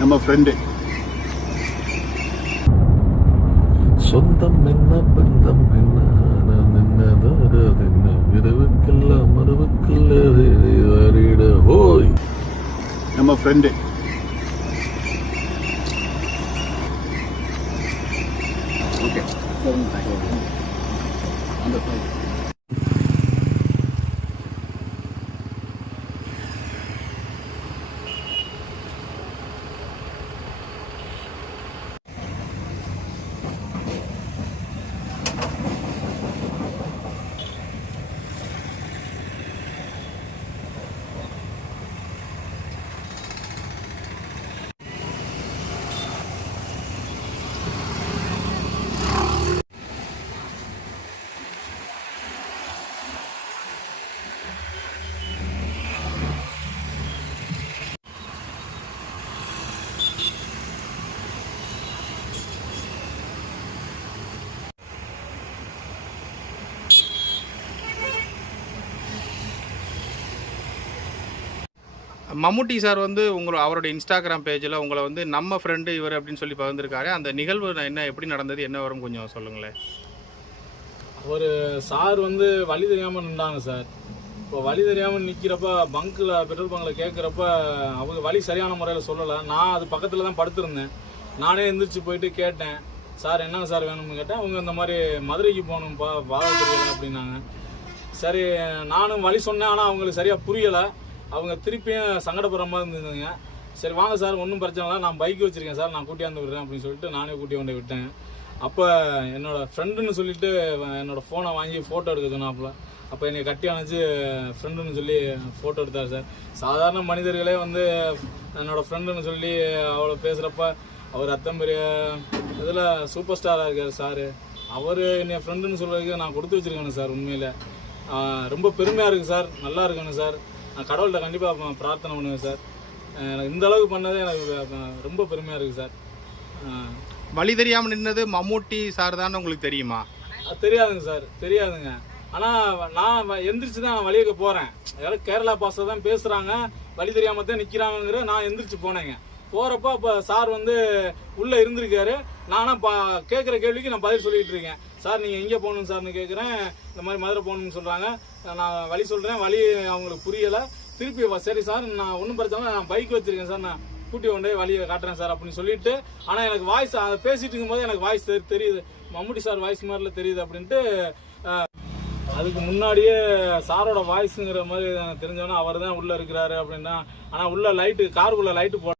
நம்ம ஃப்ரெண்டு. சொந்தம் என்ன பந்தம் என்ன இரவுக்கெல்லாம் மறுவுக்கல்ல ஹோய் நம்ம ஃப்ரெண்டு. ஓகே அந்த மம்முட்டி சார் வந்து அவரோட இன்ஸ்டாகிராம் பேஜில் உங்களை வந்து நம்ம ஃப்ரெண்டு இவர் அப்படின்னு சொல்லி பகிர்ந்துருக்காரு. அந்த நிகழ்வு என்ன எப்படி நடந்தது, என்ன வரும் கொஞ்சம் சொல்லுங்களேன். ஒரு சார் வந்து வழி தெரியாமல் நின்றாங்க சார். இப்போ வழி தெரியாமல் நிற்கிறப்ப பங்க்கில் பெட்ரோல் பங்கில் கேட்குறப்ப அவங்க வழி சரியான முறையில் சொல்லலை. நான் அது பக்கத்தில் தான் படுத்திருந்தேன். நானே எந்திரிச்சு போயிட்டு கேட்டேன், சார் என்னங்க சார் வேணும்னு கேட்டேன். அவங்க இந்த மாதிரி மதுரைக்கு போகணும்ப்பா வாழ தெரியலை அப்படின்னாங்க. சரி நானும் வழி சொன்னேன், ஆனால் அவங்களுக்கு சரியாக புரியலை. அவங்க திருப்பியும் சங்கடப்படுற மாதிரி இருந்ததுங்க. சரி வாங்க சார் ஒன்றும் பிரச்சனை இல்லை, நான் பைக் வச்சுருக்கேன் சார், நான் கூட்டியாந்து விடுறேன் அப்படின்னு சொல்லிட்டு நானே கூட்டி கொண்டு விட்டேன். அப்போ என்னோடய ஃப்ரெண்டுன்னு சொல்லிட்டு என்னோடய ஃபோனை வாங்கி ஃபோட்டோ எடுக்க சொன்னாப்புல. அப்போ என்னை கட்டி அணைச்சி ஃப்ரெண்டுன்னு சொல்லி ஃபோட்டோ எடுத்தார் சார். சாதாரண மனிதர்களே வந்து என்னோடய ஃப்ரெண்டுன்னு சொல்லி அவ்வளோ பேசுகிறப்ப அவர் அத்தம் பெரிய இதில் சூப்பர் ஸ்டாராக இருக்கார் சார். அவர் என்னை ஃப்ரெண்டுன்னு சொல்கிறதுக்கு நான் கொடுத்து வச்சுருக்கேன் சார். உண்மையில் ரொம்ப பெருமையாக இருக்குது சார். நல்லா இருக்கணும் சார். நான் கடவுள்கிட்ட கண்டிப்பாக பிரார்த்தனை பண்ணுவேன் சார். எனக்கு இந்த அளவுக்கு பண்ணதே எனக்கு ரொம்ப பெருமையாக இருக்குது சார். வழி தெரியாமல் நின்னது மம்முட்டி சார் தான் உங்களுக்கு தெரியுமா? தெரியாதுங்க சார், தெரியாதுங்க. ஆனால் நான் எந்திரிச்சு தான் வழியக்க போகிறேன். யாரும் கேரளா பாசை தான் பேசுகிறாங்க, வழி தெரியாமல் தான் நிற்கிறாங்கிற நான் எந்திரிச்சு போனேங்க. போகிறப்ப அப்போ சார் வந்து உள்ளே இருந்திருக்காரு. நானும் கேட்குற கேள்விக்கு நான் பதில் சொல்லிகிட்டு இருக்கேன். சார் நீங்கள் எங்கே போகணும் சார்னு கேட்குறேன். இந்த மாதிரி மதுரை போகணும்னு சொல்கிறாங்க. நான் வழி சொல்கிறேன், வழி அவங்களுக்கு புரியலை. திருப்பி சரி சார் நான் ஒன்றும் பிரச்சனை, நான் பைக் வச்சுருக்கேன் சார், நான் கூட்டி கொண்டே வழியை காட்டுறேன் சார் அப்படின்னு சொல்லிட்டு. ஆனால் எனக்கு வாய்ஸ் அதை பேசிட்டு இருக்கும்போது எனக்கு வாய்ஸ் தெரியுது, மம்முட்டி சார் வாய்ஸ் மாதிரில தெரியுது அப்படின்ட்டு. அதுக்கு முன்னாடியே சாரோட வாய்ஸுங்கிற மாதிரி தெரிஞ்சோன்னா அவர் தான் உள்ளே இருக்கிறாரு அப்படின்னா. ஆனால் உள்ள லைட்டு காருக்குள்ளே லைட்டு